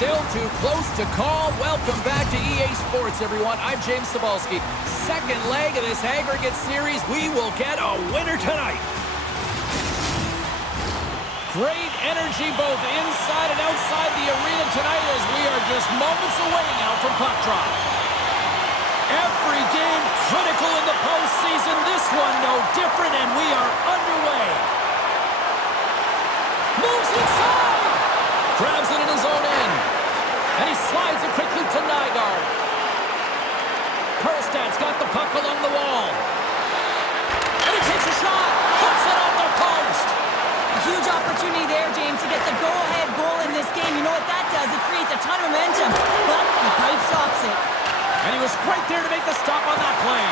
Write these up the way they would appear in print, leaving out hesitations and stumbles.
Still too close to call. Welcome back to EA Sports, everyone. I'm James Cebulski. Second leg of this aggregate series. We will get a winner tonight. Great energy both inside and outside the arena tonight as we are just moments away now from puck drop. Every game critical in the postseason. This one no different, and we are underway. Moves inside. Grabs it in his own end. And he slides it quickly to Nygren. Karlstad's got the puck along the wall. And he takes a shot. Puts it on the post. A huge opportunity there, James, to get the go-ahead goal in this game. You know what that does? It creates a ton of momentum. But he pipes off it. And he was right there to make the stop on that play.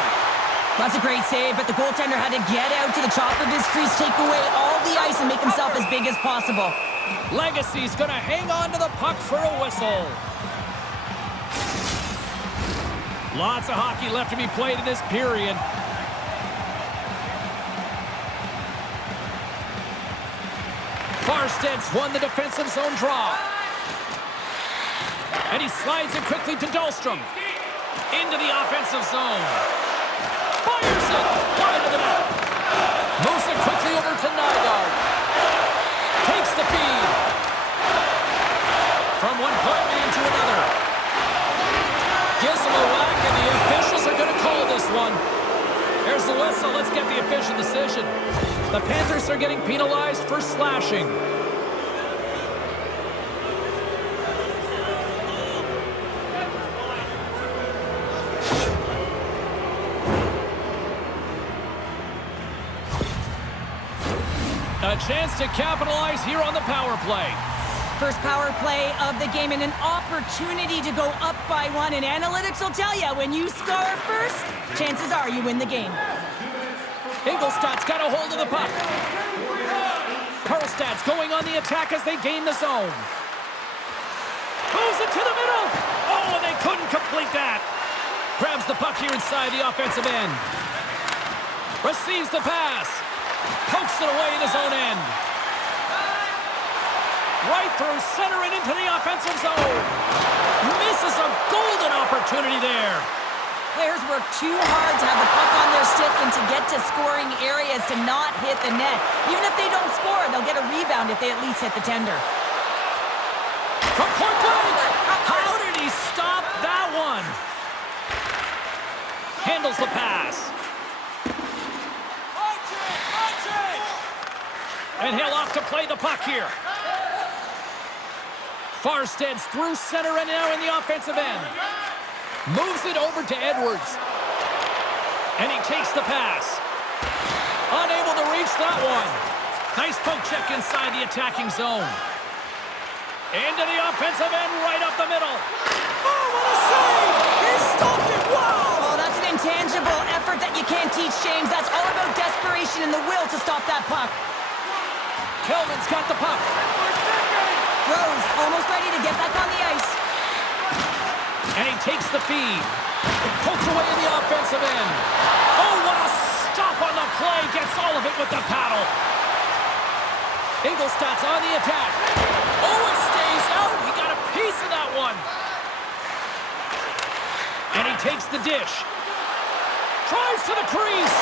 That's a great save, but the goaltender had to get out to the top of his crease, take away all the ice, and make himself as big as possible. Lagacé's going to hang on to the puck for a whistle. Lots of hockey left to be played in this period. Farsted's won the defensive zone draw. And he slides it quickly to Dahlstrom. Into the offensive zone. Fires it wide of the net. Moves it quickly over to Nygren. Takes the feed. From one point man to another. Gives him a whack, and the officials are going to call this one. There's the whistle. Let's get the official decision. The Panthers are getting penalized for slashing. A chance to capitalize here on the power play. First power play of the game and an opportunity to go up by one. And analytics will tell you, when you score first, chances are you win the game. Ingolstadt's got a hold of the puck. Karlstad's going on the attack as they gain the zone. Moves it to the middle. Oh, and they couldn't complete that. Grabs the puck here inside the offensive end. Receives the pass. Pokes it away in his own end. Right through center and into the offensive zone. Misses a golden opportunity there. Players work too hard to have the puck on their stick and to get to scoring areas to not hit the net. Even if they don't score, they'll get a rebound if they at least hit the tender. From point blank! How did he stop that one? Handles the pass. And he'll off to play the puck here. Farsted's through center and now in the offensive end. Moves it over to Edwards. And he takes the pass. Unable to reach that one. Nice poke check inside the attacking zone. Into the offensive end, right up the middle. Oh, what a save! He stopped it! Wow! Oh, that's an intangible effort that you can't teach, James. That's all about desperation and the will to stop that puck. Kelvin's got the puck. Rowe almost ready to get back on the ice. And he takes the feed. Poked away in the offensive end. Oh, what a stop on the play. Gets all of it with the paddle. Ingolstadt's on the attack. Oh, it stays out. He got a piece of that one. And he takes the dish. Tries to the crease.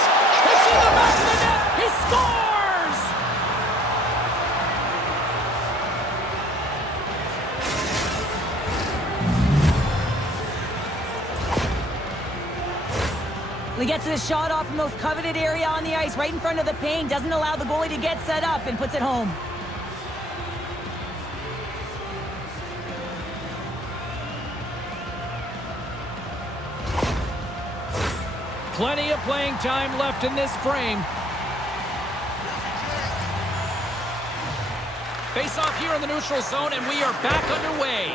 It's in the back of the net. He scores! He gets his shot off the most coveted area on the ice, right in front of the paint, doesn't allow the goalie to get set up, and puts it home. Plenty of playing time left in this frame. Face off here in the neutral zone, and we are back underway.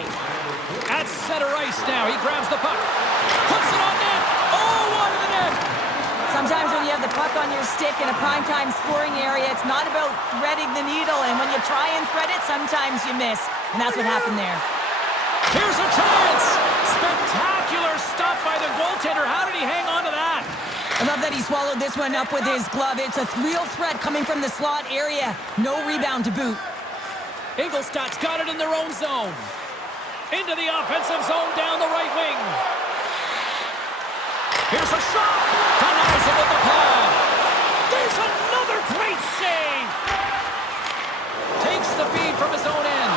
At center ice now, he grabs the puck. Puts it on net. Oh, wide of the net. Sometimes when you have the puck on your stick in a primetime scoring area, it's not about threading the needle, and when you try and thread it, sometimes you miss. And that's what happened there. Here's a chance. Spectacular stop by the goaltender. How did he hang on to that? I love that he swallowed this one up with his glove. It's a real threat coming from the slot area. No rebound to boot. Ingolstadt's got it in their own zone. Into the offensive zone down the right wing. Here's a shot. Denies it with the pad. There's another great save. Takes the feed from his own end.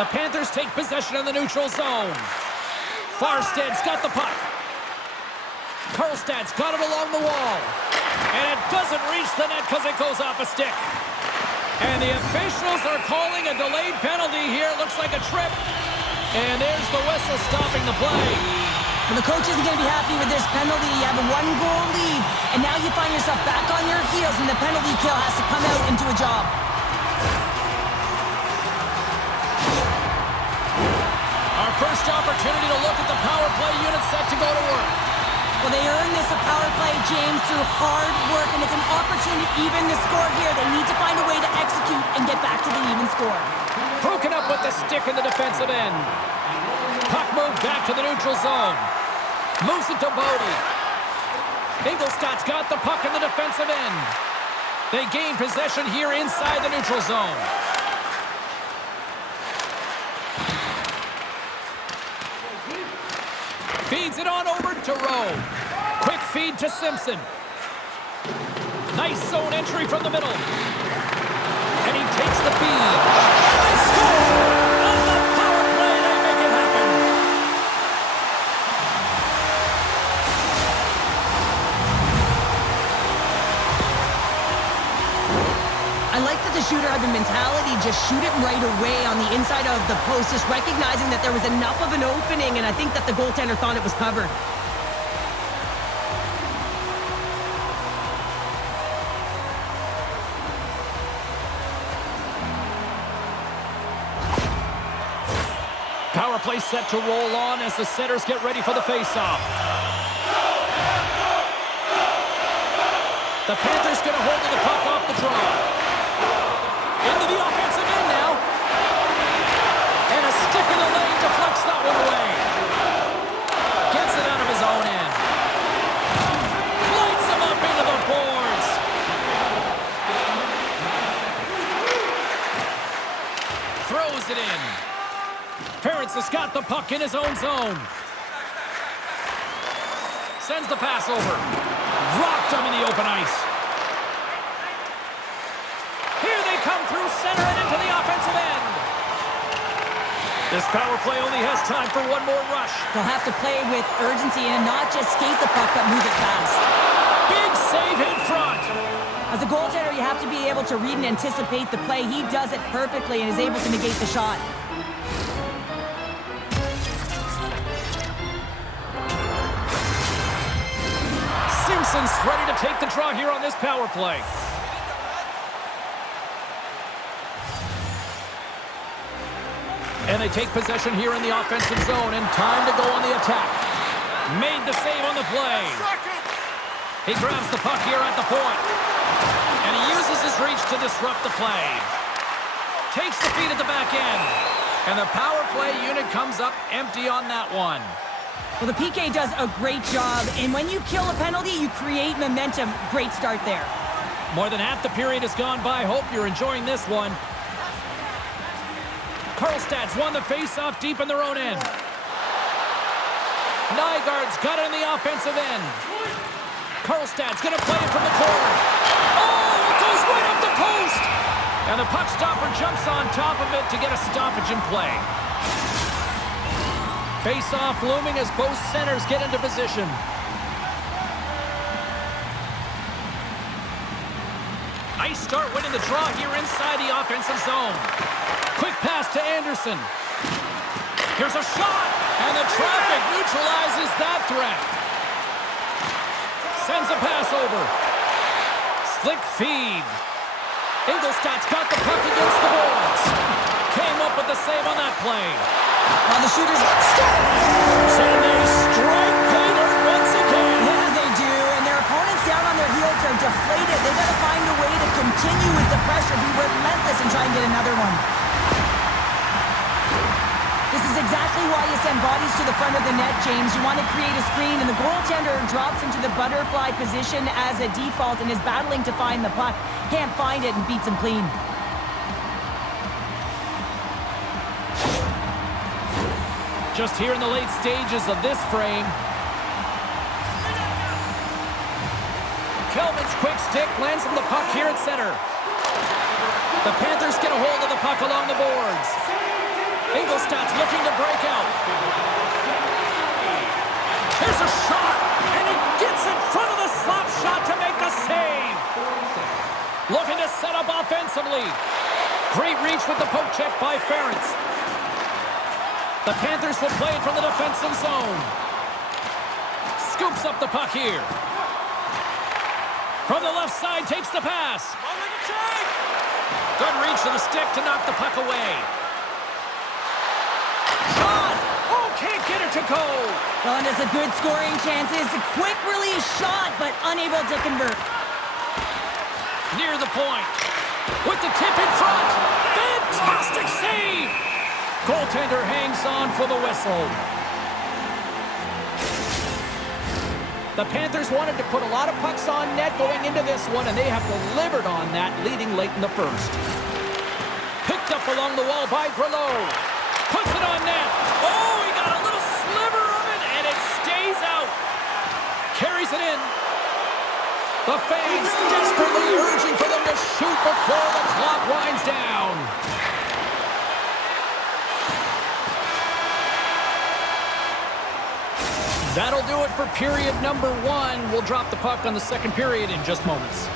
The Panthers take possession in the neutral zone. Farsted's got the puck. Karlstad's got it along the wall. And it doesn't reach the net because it goes off a stick. And the officials are calling a delayed penalty here. Looks like a trip. And there's the whistle stopping the play. Well, the coach isn't going to be happy with this penalty. You have a one-goal lead, and now you find yourself back on your heels, and the penalty kill has to come out and do a job. Our first opportunity to look at the power play unit set to go to work. Well, they earned this a power play, James, through hard work, and it's an opportunity to even the score here. They need to find a way to execute and get back to the even score. Broken up with the stick in the defensive end. Puck moved back to the neutral zone. Moves it to Bodie. Ingolstadt's got the puck in the defensive end. They gain possession here inside the neutral zone. Feeds it on over to Rowe. Quick feed to Simpson. Nice zone entry from the middle. And he takes the feed. They score! On the power play, they make it happen. I like that the shooter had the mentality, just shoot it right away on the inside of the post, just recognizing that there was enough of an opening, and I think that the goaltender thought it was covered. Power play set to roll on as the setters get ready for the faceoff. The Panthers get a hold of the puck off the draw. Into the offensive end now. And a stick in the lane deflects that one away. Gets it out of his own end. Lights him up into the boards. Throws it in. Farrance has got the puck in his own zone. Sends the pass over. Rocked him in the open ice. Here they come through center and into the offensive end. This power play only has time for one more rush. They'll have to play with urgency and not just skate the puck, but move it fast. Big save in front. As a goaltender, you have to be able to read and anticipate the play. He does it perfectly and is able to negate the shot. Simpson's ready to take the draw here on this power play. And they take possession here in the offensive zone, and time to go on the attack. Made the save on the play. He grabs the puck here at the point. And he uses his reach to disrupt the play. Takes the feed at the back end. And the power play unit comes up empty on that one. Well, the PK does a great job, and when you kill a penalty, you create momentum. Great start there. More than half the period has gone by. Hope you're enjoying this one. Karlstad's won the face-off deep in their own end. Nygren's got it in the offensive end. Karlstad's going to play it from the corner. Oh, it goes right up the post! And the puck stopper jumps on top of it to get a stoppage in play. Face-off looming as both centers get into position. Nice start winning the draw here inside the offensive zone. Quick pass to Anderson. Here's a shot, and the traffic neutralizes that threat. Sends a pass over. Slick feed. Ingolstadt's got the puck against the boards. Came up with the save on that play. Now the shooters stop. And they strike pay dirt once again. Yeah, they do, and their opponents down on their heels are deflated. They got to find a way to continue with the pressure, be relentless, and try and get another one. This is exactly why you send bodies to the front of the net, James. You want to create a screen, and the goaltender drops into the butterfly position as a default and is battling to find the puck. Can't find it and beats him clean. just here in the late stages of this frame. Kelvin's quick stick lands him the puck here at center. The Panthers get a hold of the puck along the boards. Ingolstadt's looking to break out. There's a shot, and he gets in front of the slap shot to make the save. Looking to set up offensively. Great reach with the poke check by Farrance. The Panthers will play it from the defensive zone. Scoops up the puck here. From the left side, takes the pass. Good reach to the stick to knock the puck away. Shot! Oh, can't get it to go. Well, and it's a good scoring chances. A quick release shot, but unable to convert. Near the point. With the tip in front. Fantastic save! Goaltender hangs on for the whistle. The Panthers wanted to put a lot of pucks on net going into this one, and they have delivered on that, leading late in the first. Picked up along the wall by Drittel. Puts it on net. Oh, he got a little sliver of it, and it stays out. Carries it in. The fans desperately urging for them to shoot before the clock winds down. That'll do it for period number 1. We'll drop the puck on the second period in just moments.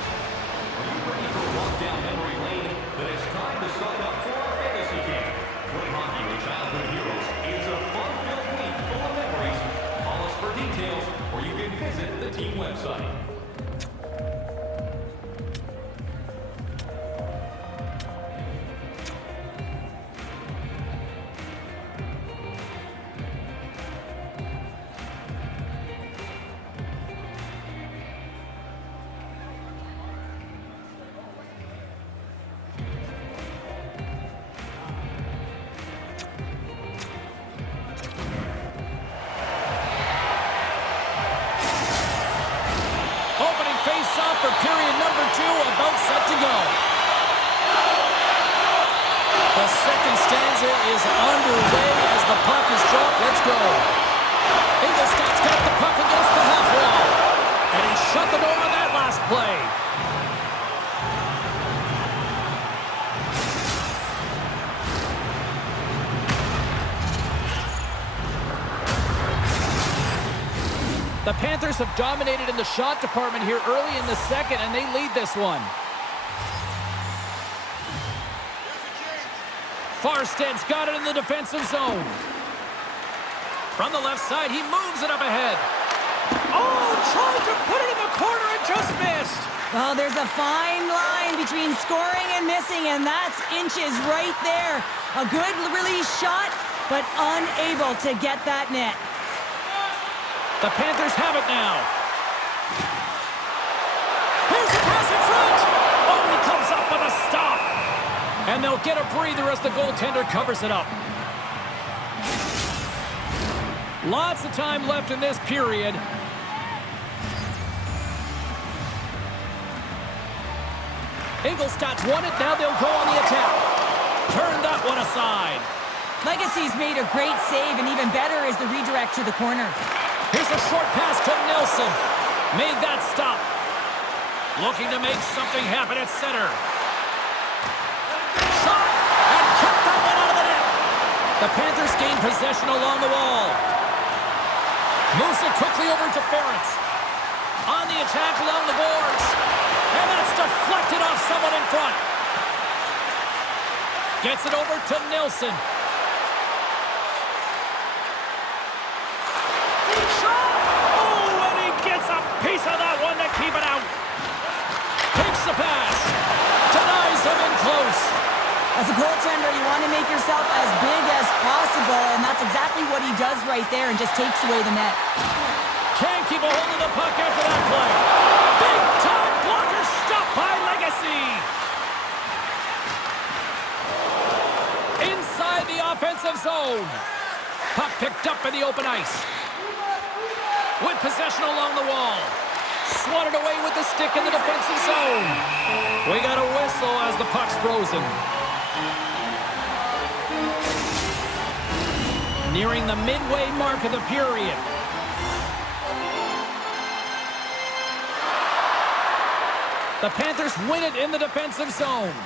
Face-off for period number 2, about set to go. The second stanza is underway as the puck is dropped. Let's go. Ingolstadt's got the puck against the half wall. And he shut the door on that last play. The Panthers have dominated in the shot department here early in the second, and they lead this one. Farsted's got it in the defensive zone. From the left side, he moves it up ahead. Oh, tried to put it in the corner and just missed. Well, there's a fine line between scoring and missing, and that's inches right there. A good release shot, but unable to get that net. The Panthers have it now. Here's the pass in front. Oh, he comes up with a stop. And they'll get a breather as the goaltender covers it up. Lots of time left in this period. Ingolstadt's won it. Now they'll go on the attack. Turn that one aside. Lagacé's made a great save, and even better is the redirect to the corner. Here's a short pass to Nilsson. Made that stop. Looking to make something happen at center. Shot! And kept that one out of the net. The Panthers gain possession along the wall. Moves it quickly over to Farrance. On the attack along the boards. And that's deflected off someone in front. Gets it over to Nilsson. Piece of that one to keep it out. Takes the pass. Denies him in close. As a goaltender, you want to make yourself as big as possible, and that's exactly what he does right there and just takes away the net. Can't keep a hold of the puck after that play. Big time blocker stopped by Lagacé. Inside the offensive zone. Puck picked up in the open ice. With possession along the wall. Swatted away with the stick in the defensive zone. We got a whistle as the puck's frozen. Nearing the midway mark of the period. The Panthers win it in the defensive zone.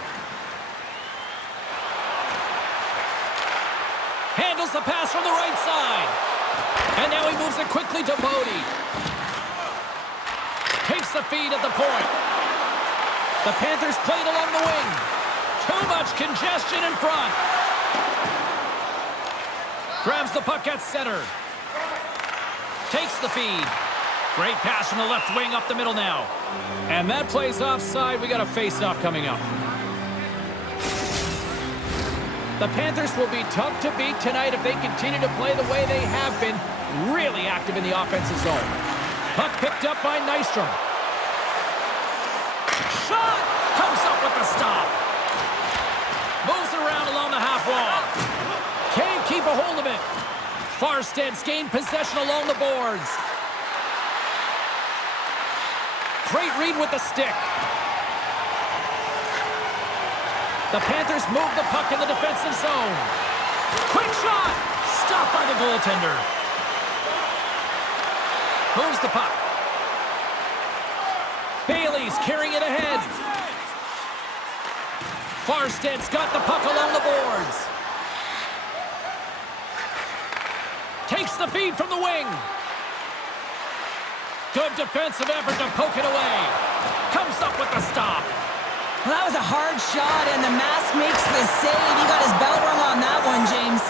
Handles the pass from the right side. And now he moves it quickly to Bodie. Takes the feed at the point. The Panthers played along the wing. Too much congestion in front. Grabs the puck at center. Takes the feed. Great pass from the left wing up the middle now. And that play's offside. We got a face-off coming up. The Panthers will be tough to beat tonight if they continue to play the way they have been, really active in the offensive zone. Puck picked up by Nystrom. Shot! Comes up with the stop. Moves it around along the half wall. Can't keep a hold of it. Farsted's gained possession along the boards. Great read with the stick. The Panthers move the puck in the defensive zone. Quick shot! Stopped by the goaltender. Moves the puck. Bailey's carrying it ahead. Farsted's got the puck along the boards. Takes the feed from the wing. Good defensive effort to poke it away. Comes up with the stop. Well, that was a hard shot, and the mask makes the save. He got his bell rung on that one, James.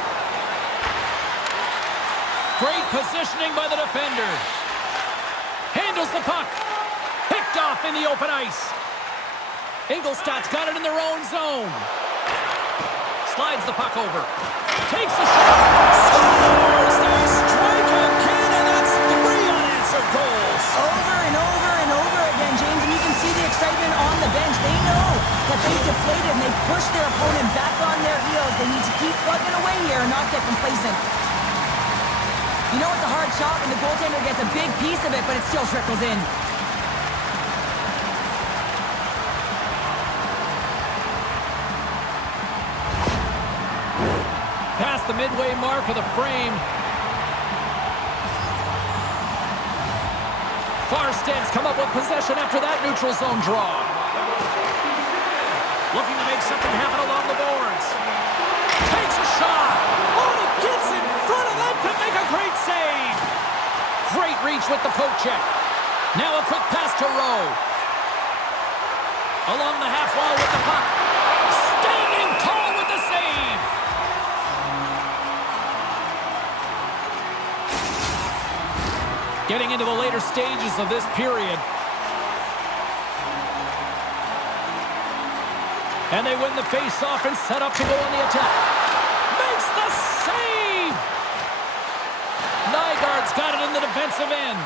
Great positioning by the defender. Handles the puck. Picked off in the open ice. Ingolstadt's got it in their own zone. Slides the puck over. Takes a shot. Scores! They strike again, and that's 3 unanswered goals. Over and over and over again, James, and you can see the excitement on the bench. They know that they've deflated and they've pushed their opponent back on their heels. They need to keep plugging away here and not get complacent. You know it's a hard shot when the goaltender gets a big piece of it, but it still trickles in. Past the midway mark of the frame. Farsted's come up with possession after that neutral zone draw. Looking to make something happen along the boards. Takes a shot. Oh, and he gets in front of that to make a great save. Great reach with the poke check. Now a quick pass to Rowe. Along the half wall with the puck. Standing tall with the save. Getting into the later stages of this period. And they win the face-off and set up to go on the attack. Makes the save! Nygren's got it in the defensive end.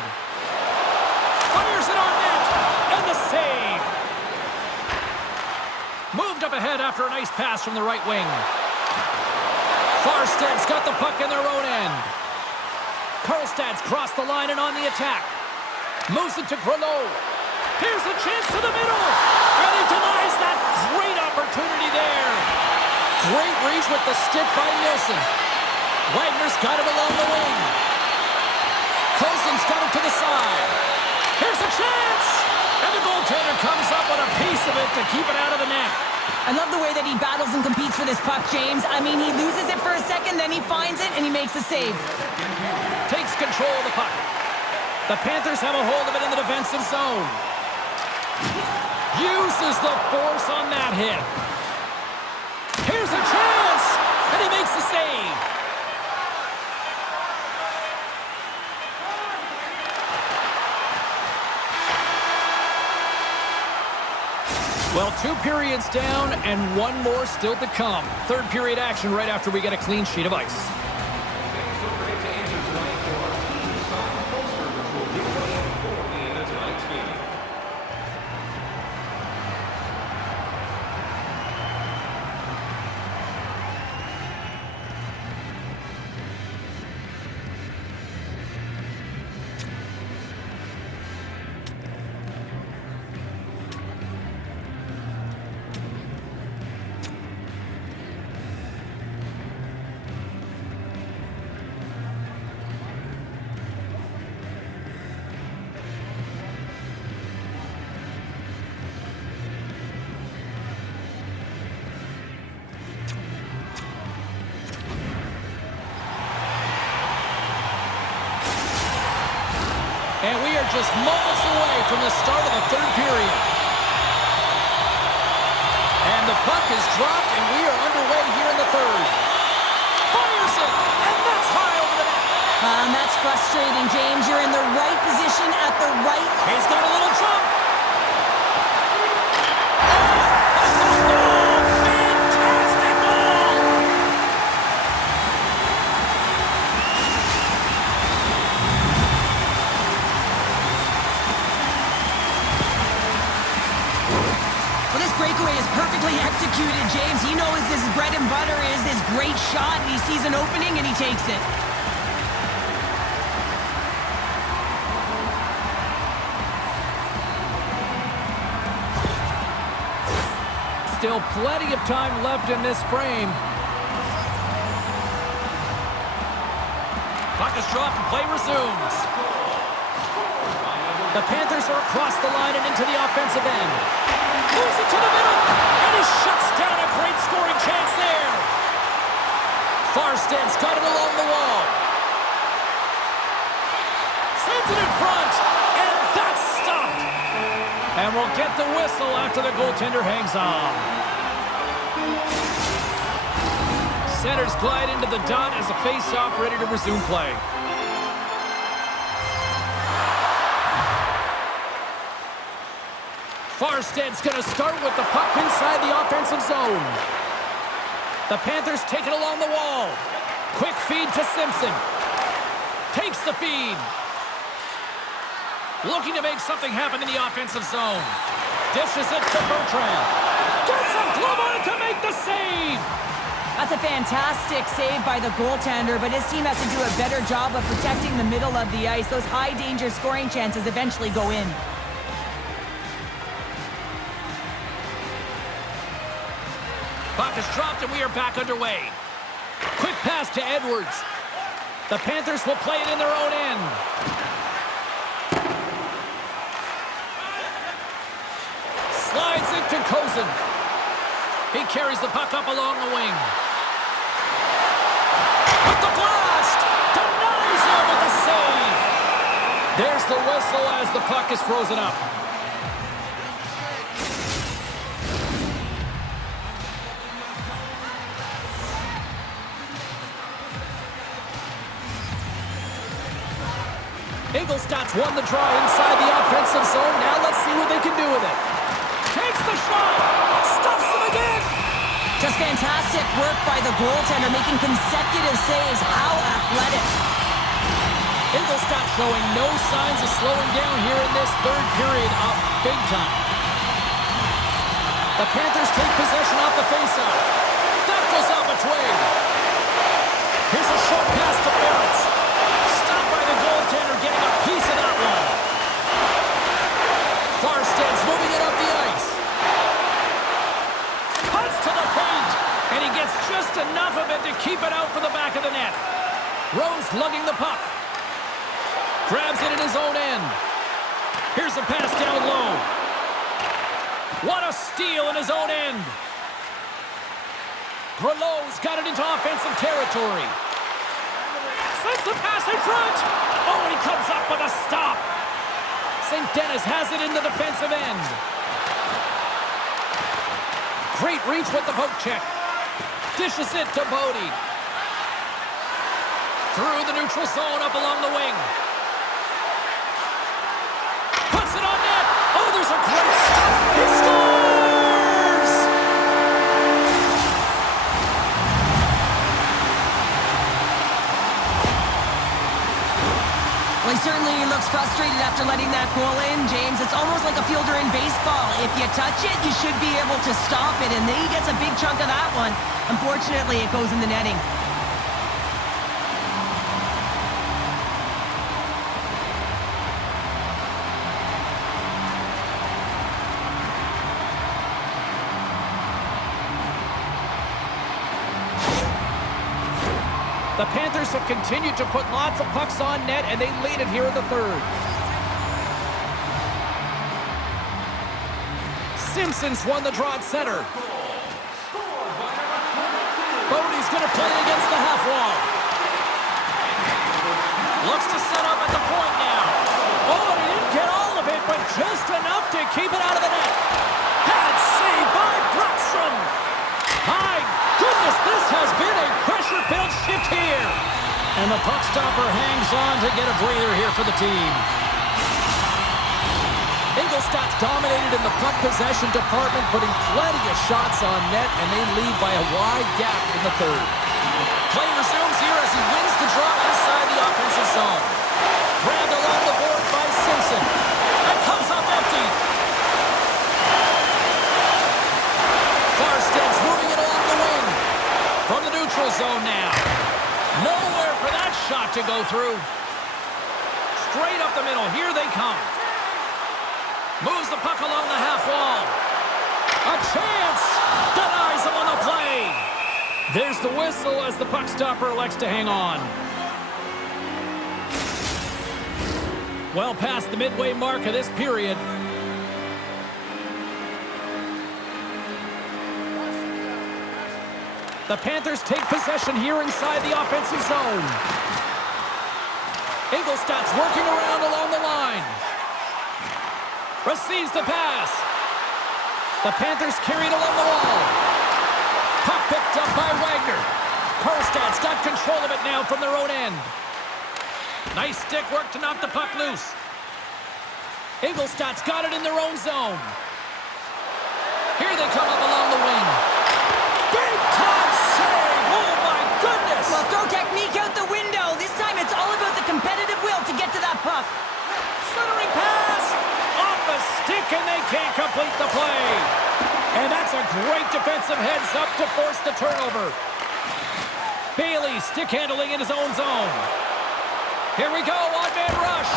Fires it on net, and the save. Moved up ahead after a nice pass from the right wing. Farsted's got the puck in their own end. Karlstad's crossed the line and on the attack. Moves it to Grelot. Here's a chance to the middle. And he denies that great opportunity there. Great reach with the stick by Nilsson. Wagner's got it along the wing. Coulson's got it to the side. Here's a chance. And the goaltender comes up with a piece of it to keep it out of the net. I love the way that he battles and competes for this puck, James. I mean, he loses it for a second, then he finds it, and he makes the save. Takes control of the puck. The Panthers have a hold of it in the defensive zone. Uses the force on that hit. Here's a chance, and he makes the save. Well, 2 periods down and 1 more still to come. Third period action right after we get a clean sheet of ice. And we are just moments away from the start of the third period. And the puck is dropped, and we are underway here in the third. Fires it, and that's high over the net. That's frustrating, James. You're in the right position at the right... He's got a little jump. Fantastic goal! Well, this breakaway is perfectly executed, James. He knows his bread and butter is his great shot, and he sees an opening, and he takes it. Still plenty of time left in this frame. Puck is dropped and play resumes. The Panthers are across the line and into the offensive end. Moves it to the middle, and he shuts down a great scoring chance there. Farsted's got it along the wall. Sends it in front, and that's stopped. And we'll get the whistle after the goaltender hangs on. Centers glide into the dot as a face-off ready to resume play. Farsted's going to start with the puck inside the offensive zone. The Panthers take it along the wall. Quick feed to Simpson. Takes the feed. Looking to make something happen in the offensive zone. Dishes it to Bertrand. Gets a glove on it to make the save. That's a fantastic save by the goaltender, but his team has to do a better job of protecting the middle of the ice. Those high-danger scoring chances eventually go in. Puck is dropped, and we are back underway. Quick pass to Edwards. The Panthers will play it in their own end. Slides it to Kozin. He carries the puck up along the wing. With the blast! Denies him with the save! There's the whistle as the puck is frozen up. Ingolstadt's won the draw inside the offensive zone. Now let's see what they can do with it. Takes the shot. Stuffs him again. Just fantastic work by the goaltender, making consecutive saves. How athletic. Ingolstadt showing no signs of slowing down here in this third period up big time. The Panthers take possession off the faceoff. That goes off a twig. Here's a short pass to Farrance. Stopped by the goaltender, getting a piece of that one. Farsted's moving it up the ice. Cuts to the paint, and he gets just enough of it to keep it out for the back of the net. Rowe's lugging the puck. Grabs it in his own end. Here's a pass down low. What a steal in his own end. Grelot's got it into offensive territory. Sends the pass in front. Oh, he comes up with a stop. St. Denis has it in the defensive end. Great reach with the poke check. Dishes it to Bodie. Through the neutral zone up along the wing. Puts it on net. Oh, there's a great stop. He scores! Well, he certainly looks frustrated after letting that goal in, James. It's almost like a fielder in baseball. If you touch it, you should be able to stop it, and then he gets a big chunk of that one. Unfortunately, it goes in the netting. The Panthers have continued to put lots of pucks on net, and they lead it here in the third. Simpson's won the draw at center. Bodie's going to play it against the half wall. Looks to set up at the point now. Oh, and he didn't get all of it, but just enough to keep it out of the net. Had saved by Brockstrom. My goodness, this has been a pressure-filled shift here. And the puck stopper hangs on to get a breather here for the team. Ingolstadt's dominated in the puck possession department, putting plenty of shots on net, and they lead by a wide gap in the third. Play resumes here as he wins the draw inside the offensive zone. Grabbed along the board by Simpson. And comes up empty. Farsted's moving it along the wing. From the neutral zone now. Nowhere for that shot to go through. Straight up the middle. Here they come. Moves the puck along the half wall. A chance! Denies him on the play. There's the whistle as the puck stopper elects to hang on. Well past the midway mark of this period. The Panthers take possession here inside the offensive zone. Ingolstadt's working around along the line. Receives the pass. The Panthers carried along the wall. Puck picked up by Wagner. Karlstad's got control of it now from their own end. Nice stick work to knock the puck loose. Ingolstadt's got it in their own zone. Here they come up along the wing. Big time save! Oh my goodness! Well, throw technique out the window. This time it's all about the competitive will to get to that puck. Centering pass! Off the stick and they can't complete the play. And that's a great defensive heads-up to force the turnover. Bailey stick handling in his own zone. Here we go, on-man rush.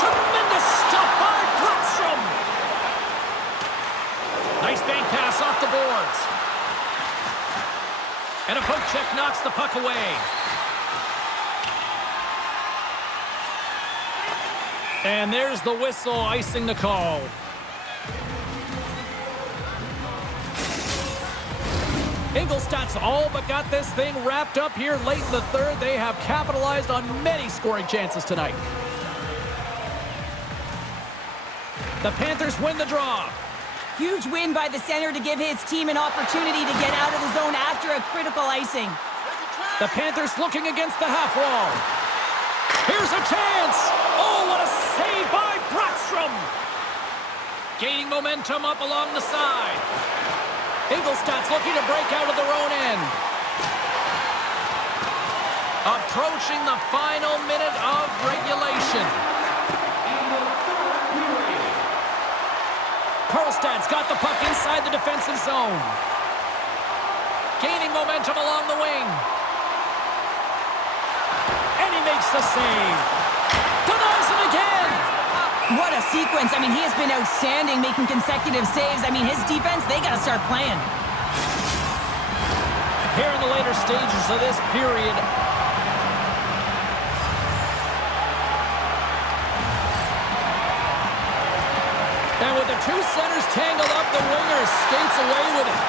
Tremendous stop by Brockstrom. Nice bank pass off the boards. And a poke check knocks the puck away. And there's the whistle icing the call. Ingolstadt's all but got this thing wrapped up here late in the third. They have capitalized on many scoring chances tonight. The Panthers win the draw. Huge win by the center to give his team an opportunity to get out of the zone after a critical icing. The Panthers looking against the half wall. Here's a chance! Oh, what a save by Brockstrom! Gaining momentum up along the side. Ingolstadt's looking to break out of their own end. Approaching the final minute of regulation. Karlstadt's got the puck inside the defensive zone. Gaining momentum along the wing. And he makes the save. Denies him again. What a sequence. I mean, he has been outstanding making consecutive saves. I mean, his defense, they got to start playing. Here in the later stages of this period, and with the two centers tangled up, the winger skates away with it.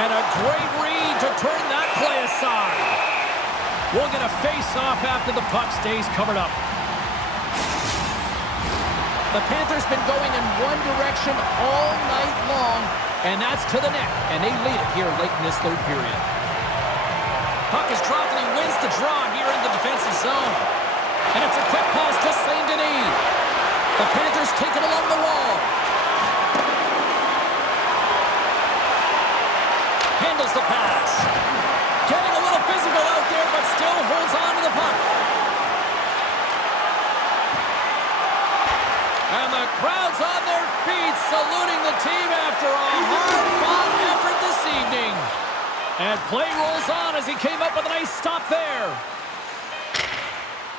And a great read to turn that play aside. We'll get a face-off after the puck stays covered up. The Panthers been going in one direction all night long, and that's to the net, and they lead it here late in this third period. Puck is dropped, and he wins the draw here in the defensive zone. And it's a quick pass to St. Denis. The Panthers take it along the wall. Handles the pass. Getting a little physical out there, but still holds on to the puck. And the crowd's on their feet, saluting the team after a hard-fought effort this evening. And play rolls on as he came up with a nice stop there.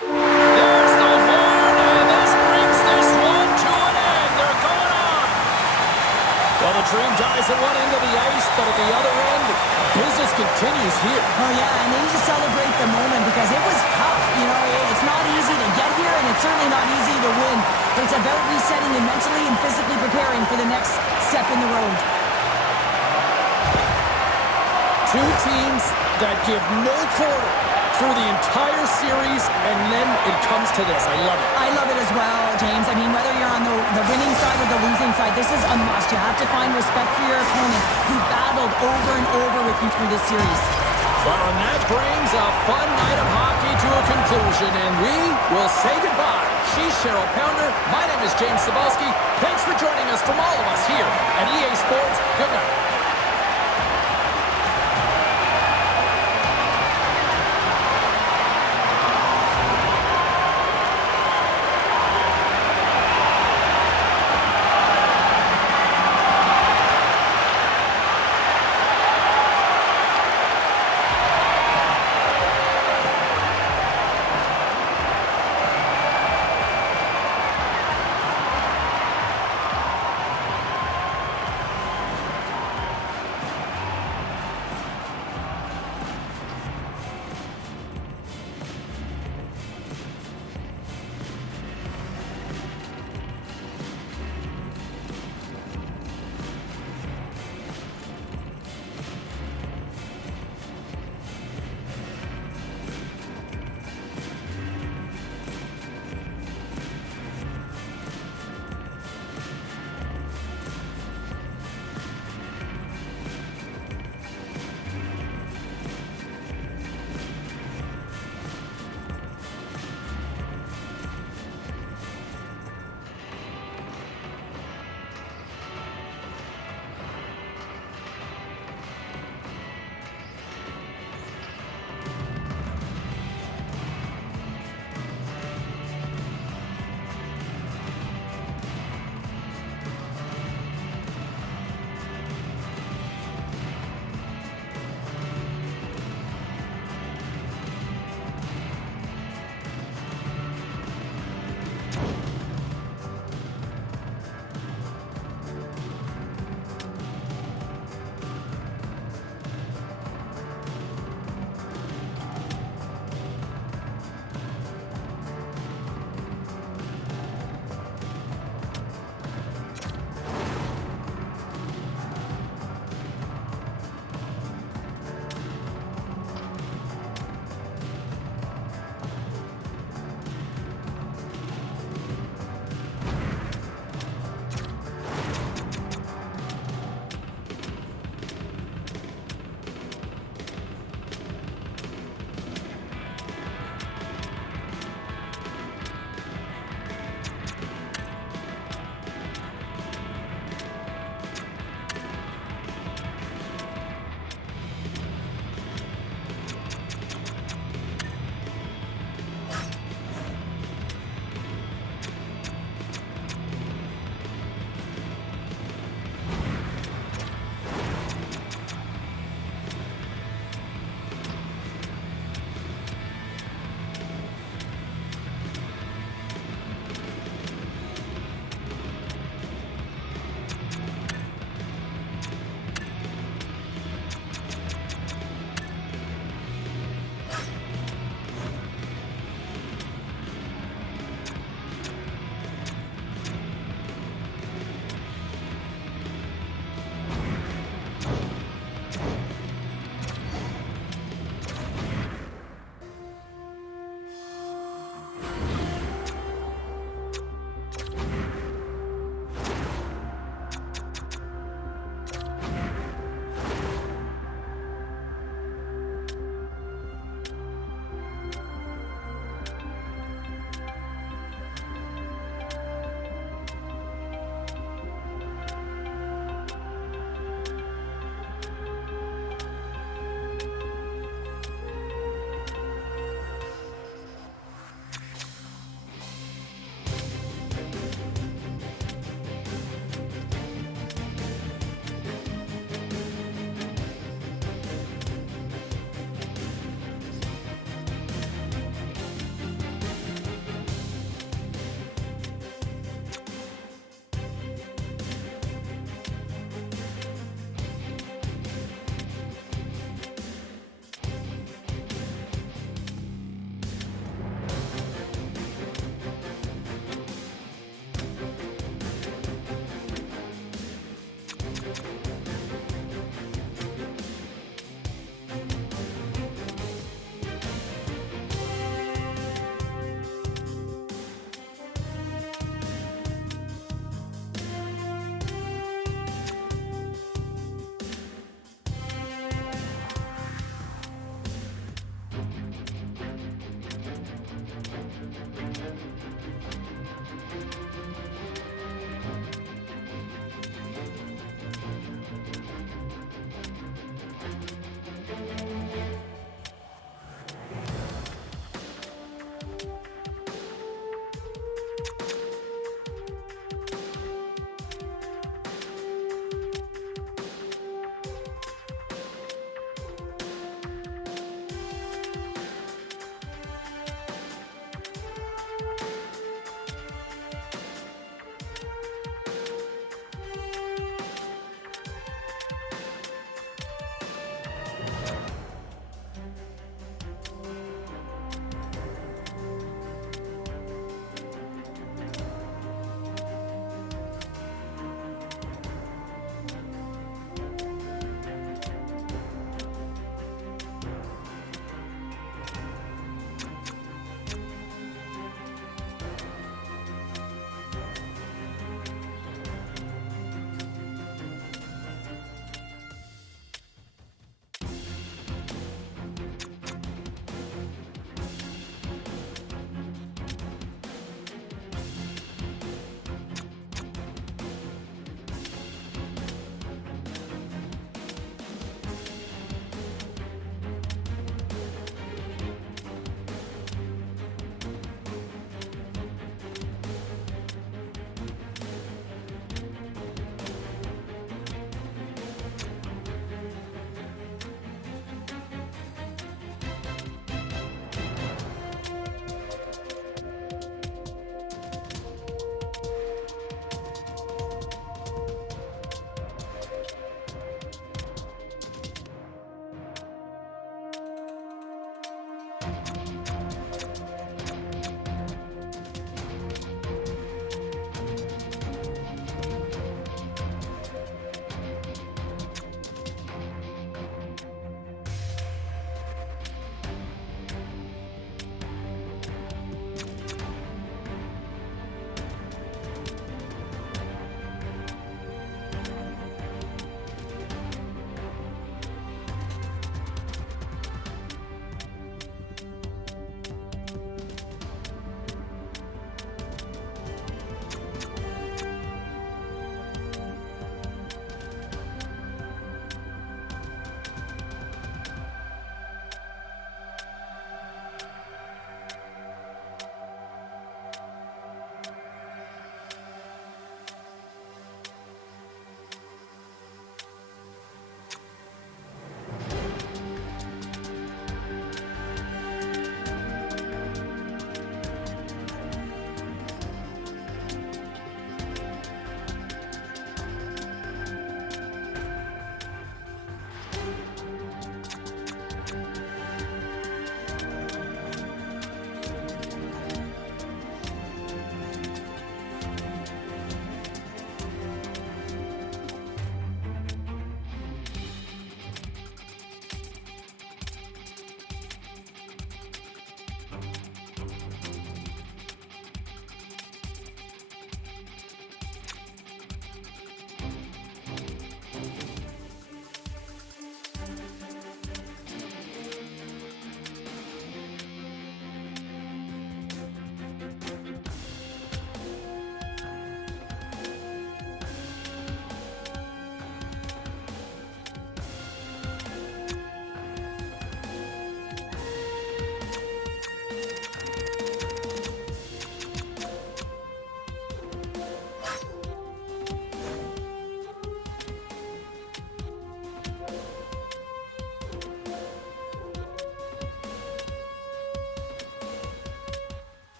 There's the horn, and this brings this one to an end. They're going on. Well, the dream dies at one end of the ice, but at the other end, business continues here. Oh, yeah, and they need to celebrate the moment because it was tough. You know, it's not easy to get here, and it's certainly not easy to win. But it's about resetting and mentally and physically preparing for the next step in the road. Two teams that give no quarter, through the entire series, and then it comes to this. I love it. I love it as well, James. I mean, whether you're on the winning side or the losing side, this is a must. You have to find respect for your opponent who battled over and over with you through this series. Well, and that brings a fun night of hockey to a conclusion, and we will say goodbye. She's Cheryl Pounder. My name is James Cebulski. Thanks for joining us from all of us here at EA Sports. Good night.